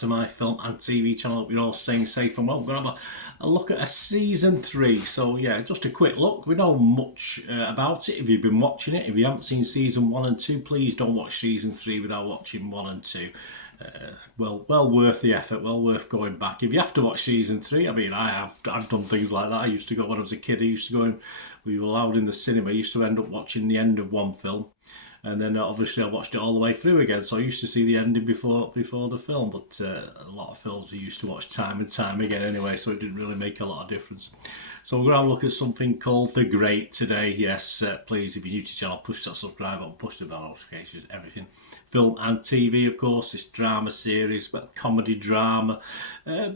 to my film and TV channel. We're all staying safe and well. We're going to have a look at a season 3. So yeah, just a quick look. We know much about it. If you've been watching it, if you haven't seen season 1 and 2, please don't watch season 3 without watching 1 and 2. Well worth the effort, well worth going back. If you have to watch season 3, I mean, I've done things like that. I used to go when I was a kid. I used to go and we were allowed in the cinema. I used to end up watching the end of one film, and then obviously I watched it all the way through again. So I used to see the ending before the film. But a lot of films we used to watch time and time again anyway, so it didn't really make a lot of difference. So we're going to have a look at something called The Great today. Yes, please, if you're new to the channel, push that subscribe button, push the bell notifications, everything. Film and TV, of course, this drama series, but comedy drama,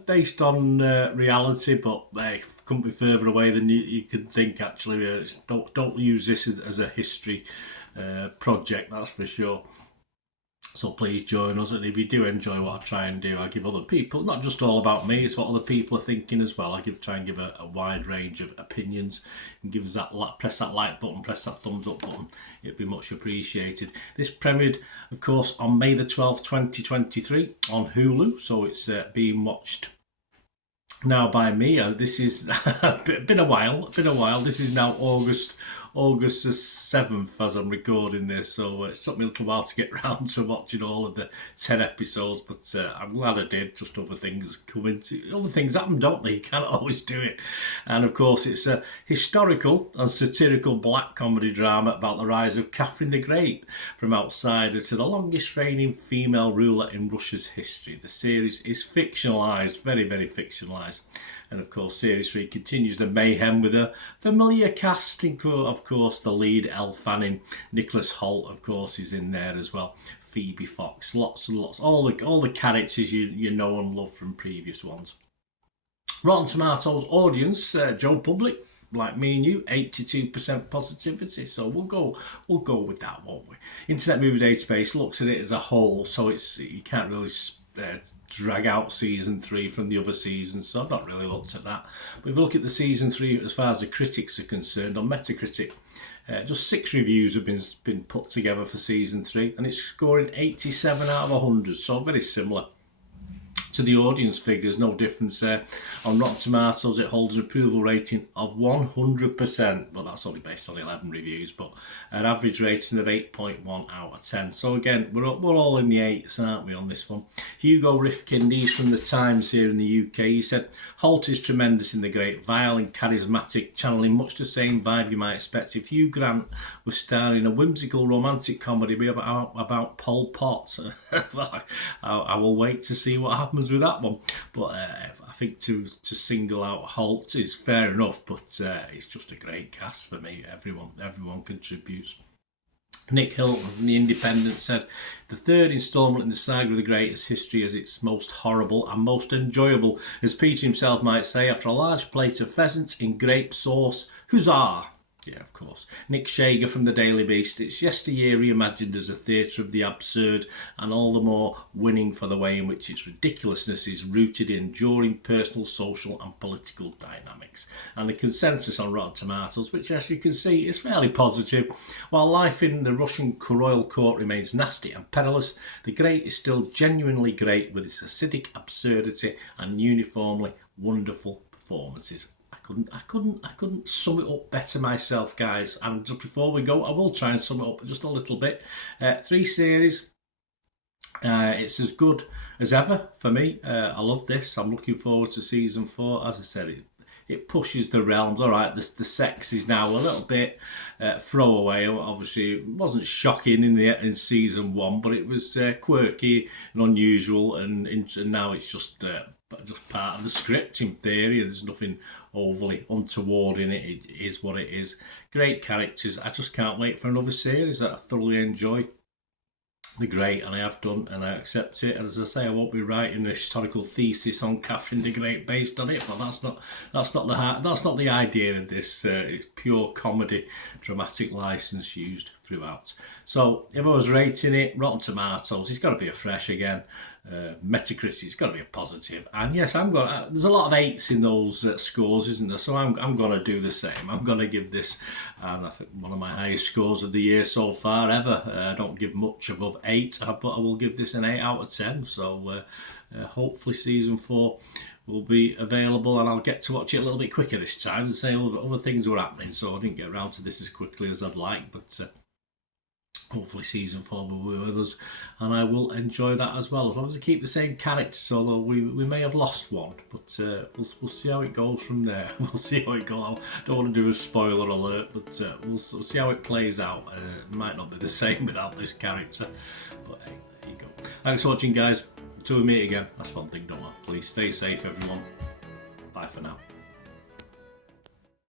based on reality, but they couldn't be further away than you could think, actually. Don't use this as a history project, that's for sure. So please join us, and if you do enjoy what I try and do, I give other people, not just all about me, it's what other people are thinking as well. I try and give a wide range of opinions, and give us that, press that like button, press that thumbs up button. It'd be much appreciated. This premiered, of course, on May the 12th, 2023 on Hulu, so it's being watched now by me. This is been a while. This is now August the 7th as I'm recording this, so it took me a little while to get round to watching all of the 10 episodes, but I'm glad I did. Just other things happen, don't they? You can't always do it. And of course it's a historical and satirical black comedy drama about the rise of Catherine the Great, from outsider to the longest reigning female ruler in Russia's history. The series is fictionalised, very, very fictionalised. And of course, Series 3 continues the mayhem with a familiar cast, of course, the lead, Elle Fanning. Nicholas Hoult, of course, is in there as well. Phoebe Fox, lots and lots. All the characters you know and love from previous ones. Rotten Tomatoes audience, Joe Public, like me and you, 82% positivity. So we'll go with that, won't we? Internet Movie Database looks at it as a whole, so you can't really drag out season 3 from the other seasons, so I've not really looked at that. But if you look at the season 3 as far as the critics are concerned, on Metacritic, just 6 reviews have been put together for season 3, and it's scoring 87 out of 100, so very similar to the audience figures, no difference there. On Rotten Tomatoes, it holds an approval rating of 100%, but that's only based on 11 reviews, but an average rating of 8.1 out of 10. So again, we're all in the 8s, aren't we, on this one? Hugo Rifkin, he's from the Times here in the UK. He said, Hoult is tremendous in The Great, vile and charismatic, channeling much the same vibe you might expect if Hugh Grant was starring in a whimsical romantic comedy about Pol Pot. I will wait to see what happens with that one, but I think to single out Hoult is fair enough, but it's just a great cast for me. Everyone contributes. Nick Hilton from The Independent said, the third instalment in the saga of The Great has history as its most horrible and most enjoyable, as Peter himself might say, after a large plate of pheasant in grape sauce. Huzzah! Yeah, of course. Nick Shager from the Daily Beast. It's yesteryear reimagined as a theatre of the absurd, and all the more winning for the way in which its ridiculousness is rooted in enduring personal, social and political dynamics. And the consensus on Rotten Tomatoes, which as you can see is fairly positive. While life in the Russian royal court remains nasty and perilous, The Great is still genuinely great with its acidic absurdity and uniformly wonderful performances. I couldn't sum it up better myself, guys. And just before we go, I will try and sum it up just a little bit. 3 series. It's as good as ever for me. I love this. I'm looking forward to season 4. As I said, it pushes the realms. All right, the sex is now a little bit throwaway. Obviously, it wasn't shocking in season 1, but it was quirky and unusual, and now it's just part of the script in theory. There's nothing overly untoward in it. It is what it is. Great characters. I just can't wait for another series that I thoroughly enjoy. The Great, and I have done, and I accept it. And as I say, I won't be writing a historical thesis on Catherine the Great based on it, but that's not the idea of this. It's pure comedy, dramatic license used throughout. So if I was rating it, Rotten Tomatoes, it's got to be a fresh again. Metacritic, it's got to be a positive. And yes, there's a lot of 8s in those scores, isn't there? So I'm going to do the same. I'm going to give this, and I think one of my highest scores of the year so far ever. I don't give much above 8, but I will give this an 8 out of 10. So hopefully season 4 will be available, and I'll get to watch it a little bit quicker this time. The same other things were happening, so I didn't get around to this as quickly as I'd like, but hopefully season 4 will be with us, and I will enjoy that as well, as long as I keep the same characters, although we may have lost one, but we'll see how it goes from there. We'll see how it goes. I don't want to do a spoiler alert, but we'll see how it plays out. It might not be the same without this character, but hey, there you go. Thanks for watching, guys. Until we meet again, that's one thing, don't I? Please stay safe, everyone. Bye for now.